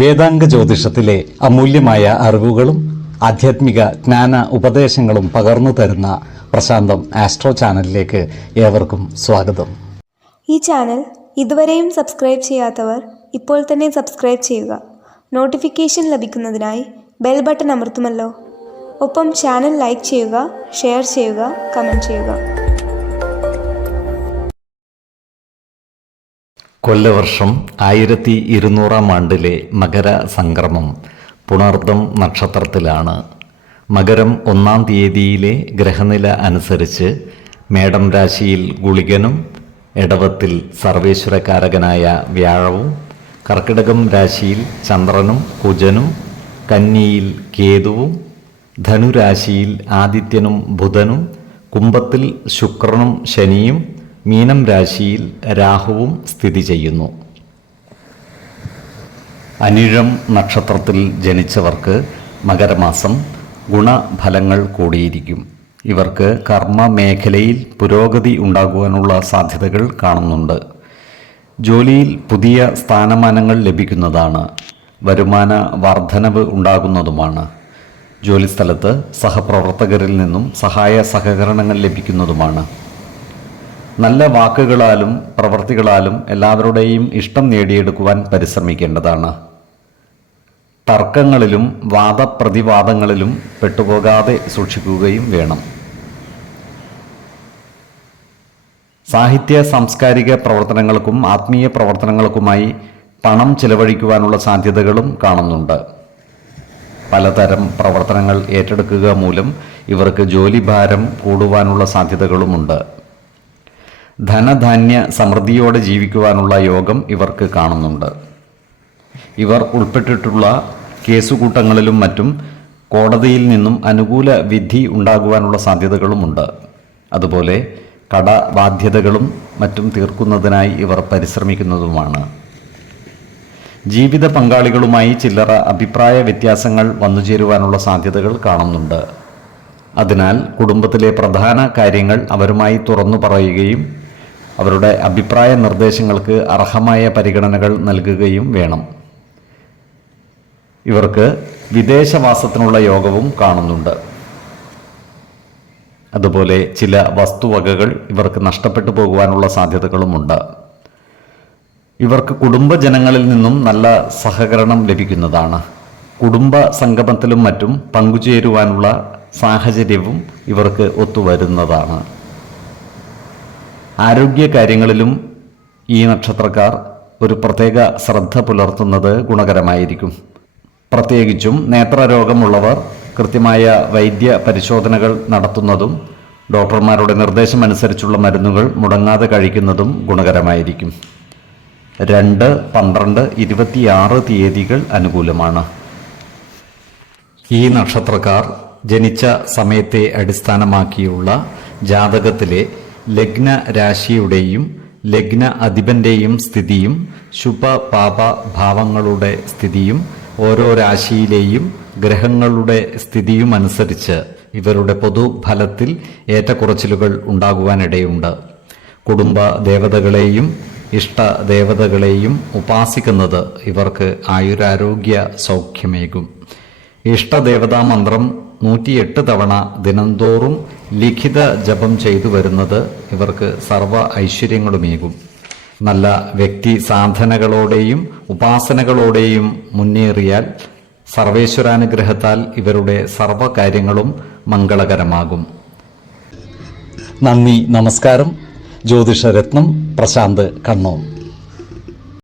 വേദാംഗ ജ്യോതിഷത്തിലെ അമൂല്യമായ അറിവുകളും ആധ്യാത്മിക ജ്ഞാന ഉപദേശങ്ങളും പകർന്നു തരുന്ന പ്രശാന്തം ആസ്ട്രോ ചാനലിലേക്ക് ഏവർക്കും സ്വാഗതം. ഈ ചാനൽ ഇതുവരെയും സബ്സ്ക്രൈബ് ചെയ്യാത്തവർ ഇപ്പോൾ തന്നെ സബ്സ്ക്രൈബ് ചെയ്യുക. നോട്ടിഫിക്കേഷൻ ലഭിക്കുന്നതിനായി ബെൽ ബട്ടൺ അമർത്തുമല്ലോ. ഒപ്പം ചാനൽ ലൈക്ക് ചെയ്യുക, ഷെയർ ചെയ്യുക, കമൻറ്റ് ചെയ്യുക. കൊല്ലവർഷം 1200 ആണ്ടിലെ മകര സംക്രമം പുണർദം നക്ഷത്രത്തിലാണ്. മകരം 1-ാം തീയതിയിലെ ഗ്രഹനില അനുസരിച്ച് മേടം രാശിയിൽ ഗുളികനും, എടവത്തിൽ സർവേശ്വരകാരകനായ വ്യാഴവും, കർക്കിടകം രാശിയിൽ ചന്ദ്രനും കുജനും, കന്നിയിൽ കേതുവും, ധനുരാശിയിൽ ആദിത്യനും ബുധനും, കുംഭത്തിൽ ശുക്രനും ശനിയും, മീനം രാശിയിൽ രാഹുവും സ്ഥിതി ചെയ്യുന്നു. അനിഴം നക്ഷത്രത്തിൽ ജനിച്ചവർക്ക് മകരമാസം ഗുണഫലങ്ങൾ കൂടിയിരിക്കും. ഇവർക്ക് കർമ്മ മേഖലയിൽ പുരോഗതി ഉണ്ടാകുവാനുള്ള സാധ്യതകൾ കാണുന്നുണ്ട്. ജോലിയിൽ പുതിയ സ്ഥാനമാനങ്ങൾ ലഭിക്കുന്നതാണ്. വരുമാന വർധനവ് ഉണ്ടാകുന്നതുമാണ്. ജോലിസ്ഥലത്ത് സഹപ്രവർത്തകരിൽ നിന്നും സഹായ സഹകരണങ്ങൾ ലഭിക്കുന്നതുമാണ്. നല്ല വാക്കുകളാലും പ്രവൃത്തികളാലും എല്ലാവരുടെയും ഇഷ്ടം നേടിയെടുക്കുവാൻ പരിശ്രമിക്കേണ്ടതാണ്. തർക്കങ്ങളിലും വാദപ്രതിവാദങ്ങളിലും പെട്ടുപോകാതെ സൂക്ഷിക്കുകയും വേണം. സാഹിത്യ സാംസ്കാരിക പ്രവർത്തനങ്ങൾക്കും ആത്മീയ പ്രവർത്തനങ്ങൾക്കുമായി പണം ചിലവഴിക്കുവാനുള്ള സാധ്യതകളും കാണുന്നുണ്ട്. പലതരം പ്രവർത്തനങ്ങൾ ഏറ്റെടുക്കുക മൂലം ഇവർക്ക് ജോലിഭാരം കൂടുവാനുള്ള സാധ്യതകളുമുണ്ട്. ധനധാന്യ സമൃദ്ധിയോടെ ജീവിക്കുവാനുള്ള യോഗം ഇവർക്ക് കാണുന്നുണ്ട്. ഇവർ ഉൾപ്പെട്ടിട്ടുള്ള കേസുകൂട്ടങ്ങളിലും മറ്റും കോടതിയിൽ നിന്നും അനുകൂല വിധി ഉണ്ടാകുവാനുള്ള സാധ്യതകളുമുണ്ട്. അതുപോലെ കടബാധ്യതകളും മറ്റും തീർക്കുന്നതിനായി ഇവർ പരിശ്രമിക്കുന്നതുമാണ്. ജീവിത പങ്കാളികളുമായി ചില്ലറ അഭിപ്രായ വ്യത്യാസങ്ങൾ വന്നുചേരുവാനുള്ള സാധ്യതകൾ കാണുന്നുണ്ട്. അതിനാൽ കുടുംബത്തിലെ പ്രധാന കാര്യങ്ങൾ അവരുമായി തുറന്നു പറയുകയും അവരുടെ അഭിപ്രായ നിർദ്ദേശങ്ങൾക്ക് അർഹമായ പരിഗണനകൾ നൽകുകയും വേണം. ഇവർക്ക് വിദേശവാസത്തിനുള്ള യോഗവും കാണുന്നുണ്ട്. അതുപോലെ ചില വസ്തുവകകൾ ഇവർക്ക് നഷ്ടപ്പെട്ടു പോകുവാനുള്ള സാധ്യതകളുമുണ്ട്. ഇവർക്ക് കുടുംബജനങ്ങളിൽ നിന്നും നല്ല സഹകരണം ലഭിക്കുന്നതാണ്. കുടുംബ സംഗമത്തിലും മറ്റും പങ്കുചേരുവാനുള്ള സാഹചര്യവും ഇവർക്ക് ഒത്തുവരുന്നതാണ്. ആരോഗ്യകാര്യങ്ങളിലും ഈ നക്ഷത്രക്കാർ ഒരു പ്രത്യേക ശ്രദ്ധ പുലർത്തുന്നത് ഗുണകരമായിരിക്കും. പ്രത്യേകിച്ചും നേത്രരോഗമുള്ളവർ കൃത്യമായ വൈദ്യ പരിശോധനകൾ നടത്തുന്നതും ഡോക്ടർമാരുടെ നിർദ്ദേശമനുസരിച്ചുള്ള മരുന്നുകൾ മുടങ്ങാതെ കഴിക്കുന്നതും ഗുണകരമായിരിക്കും. 2, 12, 26 തീയതികൾ അനുകൂലമാണ്. ഈ നക്ഷത്രക്കാർ ജനിച്ച സമയത്തെ അടിസ്ഥാനമാക്കിയുള്ള ജാതകത്തിലെ ലഗ്ന രാശിയുടെയും ലഗ്ന അധിപന്റെയും സ്ഥിതിയും ശുഭ പാപ ഭാവങ്ങളുടെ സ്ഥിതിയും ഓരോ രാശിയിലെയും ഗ്രഹങ്ങളുടെ സ്ഥിതിയും അനുസരിച്ച് ഇവരുടെ പൊതുഫലത്തിൽ ഏറ്റക്കുറച്ചിലുകൾ ഉണ്ടാകുവാനിടയുണ്ട്. കുടുംബ ദേവതകളെയും ഇഷ്ടദേവതകളെയും ഉപാസിക്കുന്നത് ഇവർക്ക് ആയുരാരോഗ്യ സൗഖ്യമേകും. ഇഷ്ടദേവതാ മന്ത്രം 108 തവണ ദിനംതോറും ലിഖിത ജപം ചെയ്തു വരുന്നത് ഇവർക്ക് സർവ്വ ഐശ്വര്യങ്ങളുമേകും. നല്ല വ്യക്തി സാധനകളോടെയും ഉപാസനകളോടെയും മുന്നേറിയാൽ സർവേശ്വരാനുഗ്രഹത്താൽ ഇവരുടെ സർവ്വ കാര്യങ്ങളും മംഗളകരമാകും. നന്ദി, നമസ്കാരം. ജ്യോതിഷരത്നം പ്രശാന്ത് കണ്ണോം.